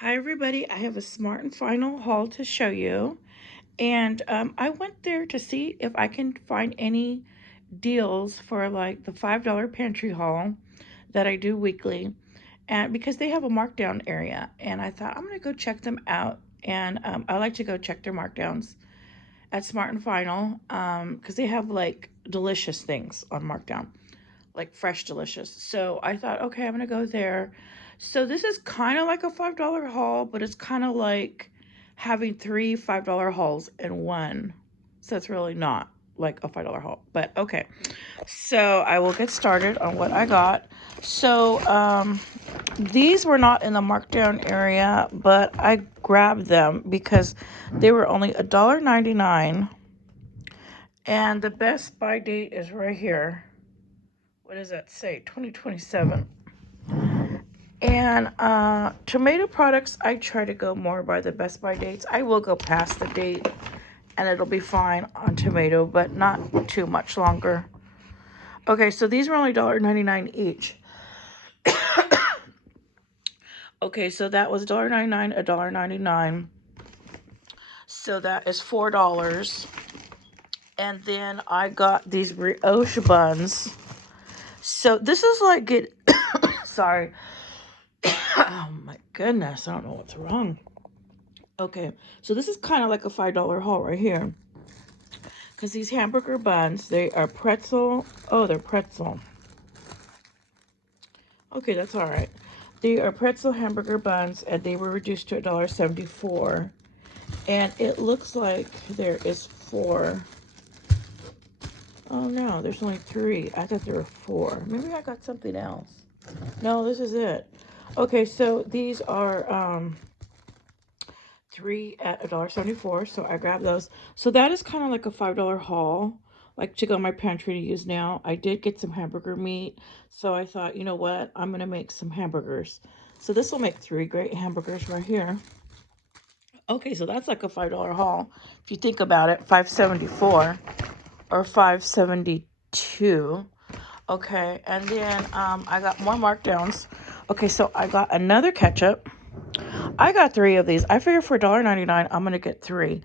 Hi everybody, I have a Smart and Final haul to show you. And I went there to see if I can find any deals for like the $5 pantry haul that I do weekly. And because they have a markdown area, and I thought I'm gonna go check them out. And I like to go check their markdowns at Smart and Final because they have like delicious things on markdown, like fresh delicious. So I thought, okay, I'm gonna go there. So this is kind of like a $5 haul, but it's kind of like having three $5 hauls in one. So it's really not like a $5 haul, but okay. So I will get started on what I got. So these were not in the markdown area, but I grabbed them because they were only $1.99, and the best buy date is right here. What does that say? 2027. And tomato products, I try to go more by the best by dates. I will go past the date and it'll be fine on tomato, but not too much longer. Okay, so these were only $1.99 each. Okay, so that was $1.99, $1.99. So that is $4. And then I got these brioche buns. So this is like get sorry. Oh my goodness, I don't know what's wrong. Okay, so this is kind of like a $5 haul right here. Because these hamburger buns, they are pretzel. Oh, they're pretzel. Okay, that's all right. They are pretzel hamburger buns, and they were reduced to $1.74. And it looks like there is four. Oh no, there's only three. I thought there were four. Maybe I got something else. No, this is it. Okay, so these are three at $1.74, so I grabbed those. So that is kind of like a $5 haul, like to go in my pantry to use now. I did get some hamburger meat, so I thought, you know what, I'm gonna make some hamburgers. So this will make three great hamburgers right here. Okay, so that's like a $5 haul. If you think about it, 5.74 or 5.72. Okay, and then I got more markdowns. Okay, so I got another ketchup. I got three of these. I figured for $1.99, I'm gonna get three.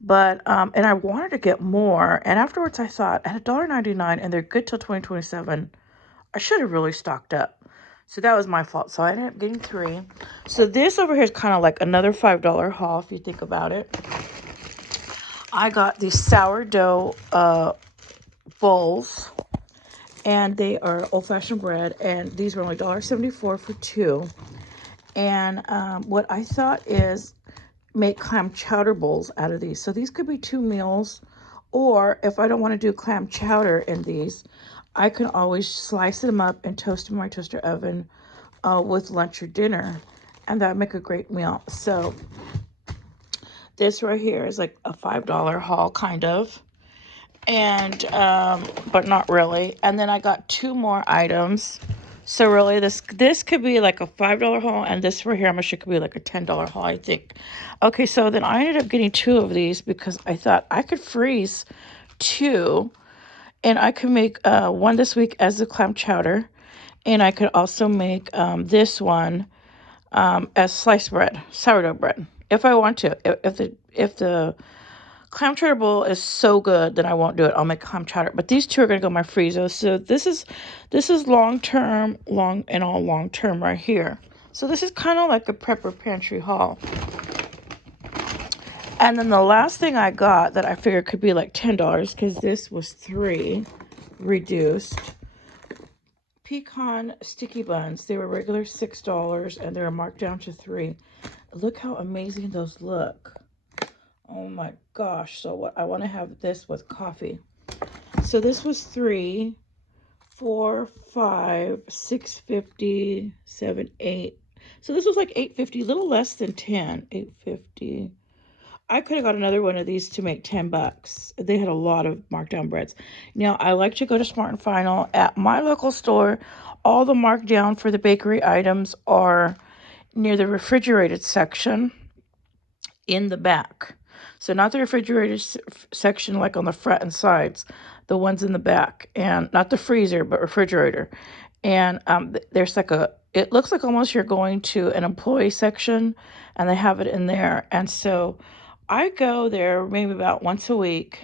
But and I wanted to get more. And afterwards I thought at $1.99 and they're good till 2027, I should have really stocked up. So that was my fault. So I ended up getting three. So this over here is kind of like another $5 haul if you think about it. I got these sourdough bowls, and they are old-fashioned bread, and these were only $1.74 for two. And what I thought is make clam chowder bowls out of these. So these could be two meals, or if I don't want to do clam chowder in these, I can always slice them up and toast in my toaster oven with lunch or dinner, and that would make a great meal. So this right here is like a $5 haul, kind of, and but not really. And then I got two more items. So really, this could be like a $5 haul, and this right here, I'm sure could be like a $10 haul, I think. Okay, so then I ended up getting two of these because I thought I could freeze two, and I could make one this week as the clam chowder, and I could also make this one as sliced bread, sourdough bread, if I want to. If the clam chowder bowl is so good that I won't do it. I'll make clam chowder. But these two are gonna go in my freezer. So this is long term, long term right here. So this is kind of like a prepper pantry haul. And then the last thing I got that I figured could be like $10, because this was three reduced. Pecan sticky buns. They were regular $6 and they were marked down to $3. Look how amazing those look. Oh my gosh. So what I want to have this with coffee. So this was 3, 4, 5, 6.50, 7, 8. So this was like 8.50, a little less than 10. 8.50. I could have got another one of these to make $10. They had a lot of markdown breads. Now I like to go to Smart and Final at my local store. All the markdown for the bakery items are near the refrigerated section in the back. So not the refrigerated section like on the front and sides, the ones in the back, and not the freezer, but refrigerator. And there's like it looks like almost you're going to an employee section, and they have it in there. And so I go there maybe about once a week,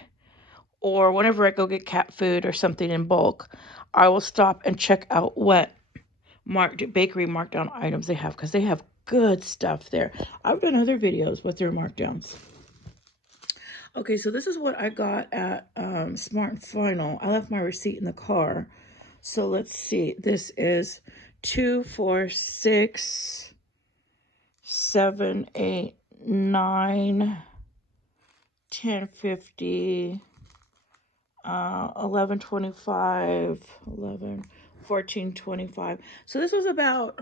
or whenever I go get cat food or something in bulk, I will stop and check out what bakery markdown items they have, because they have good stuff there. I've done other videos with their markdowns. Okay, so this is what I got at Smart and Final. I left my receipt in the car. So let's see. This is 2, 4, 6, 7, 8, 9, 10, 50, 11, 25, 11, 14, 25. So this was about,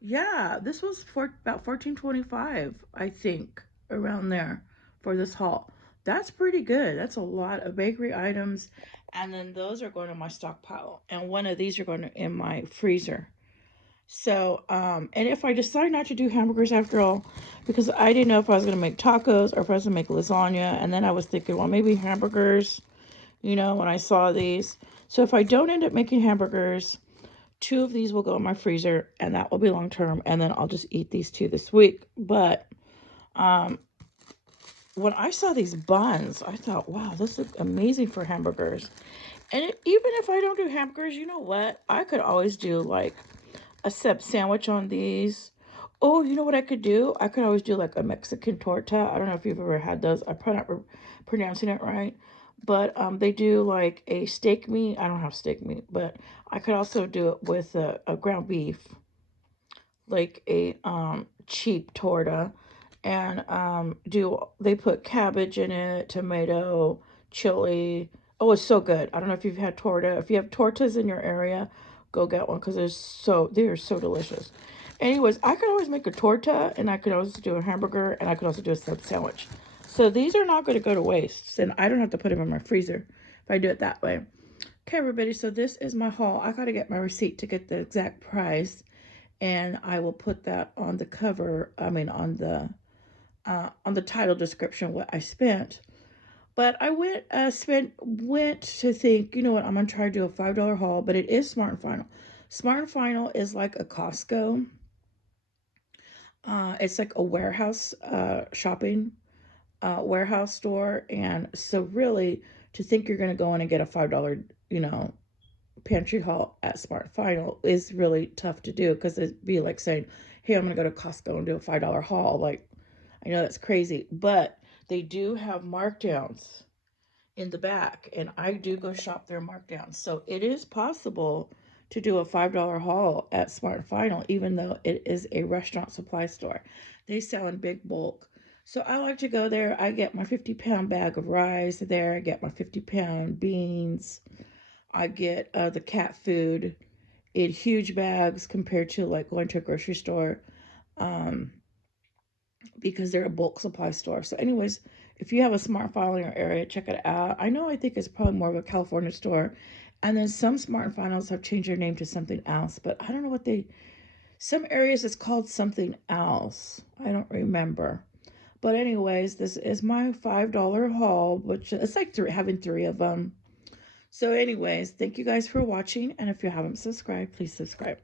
yeah, this was for about 14.25, I think, around there for this haul. That's pretty good. That's a lot of bakery items. And then those are going to my stockpile. And one of these are going to in my freezer. So, and if I decide not to do hamburgers after all, because I didn't know if I was going to make tacos or if I was going to make lasagna. And then I was thinking, well, maybe hamburgers, when I saw these. So if I don't end up making hamburgers, 2 of these will go in my freezer, and that will be long term, and then I'll just eat these 2 this week. But when I saw these buns, I thought, wow, this looks amazing for hamburgers. And even if I don't do hamburgers, you know what? I could always do like a sub sandwich on these. Oh, you know what I could do? I could always do like a Mexican torta. I don't know if you've ever had those. I'm probably not pronouncing it right. But they do like a steak meat. I don't have steak meat, but I could also do it with a ground beef, like a cheap torta. And they put cabbage in it, tomato, chili. Oh, it's so good. I don't know if you've had torta. If you have tortas in your area, go get one, because they are so delicious. Anyways, I could always make a torta, and I could also do a hamburger, and I could also do a sub sandwich. So these are not going to go to waste, and I don't have to put them in my freezer if I do it that way. Okay, everybody, so this is my haul. I got to get my receipt to get the exact price, and I will put that on the cover. I mean, on the title description what I spent. But I went to think, you know what, I'm gonna try to do a $5 haul, but it is Smart and Final. Smart and Final is like a Costco. It's like a warehouse shopping warehouse store, and so really to think you're gonna go in and get a $5, pantry haul at Smart Final is really tough to do, because it'd be like saying, hey, I'm gonna go to Costco and do a $5 haul. Like, I know that's crazy, but they do have markdowns in the back, and I do go shop their markdowns. So it is possible to do a $5 haul at Smart Final, even though it is a restaurant supply store. They sell in big bulk. So I like to go there. I get my 50-pound bag of rice there. I get my 50-pound beans. I get the cat food in huge bags compared to like going to a grocery store, um, because they're a bulk supply store. So, anyways, if you have a Smart Final in your area, check it out. I think it's probably more of a California store. And then some Smart Finals have changed their name to something else, but I don't know some areas it's called something else. I don't remember. But anyways, this is my $5 haul, which it's like having 3 of them. So anyways, thank you guys for watching, and if you haven't subscribed, please subscribe.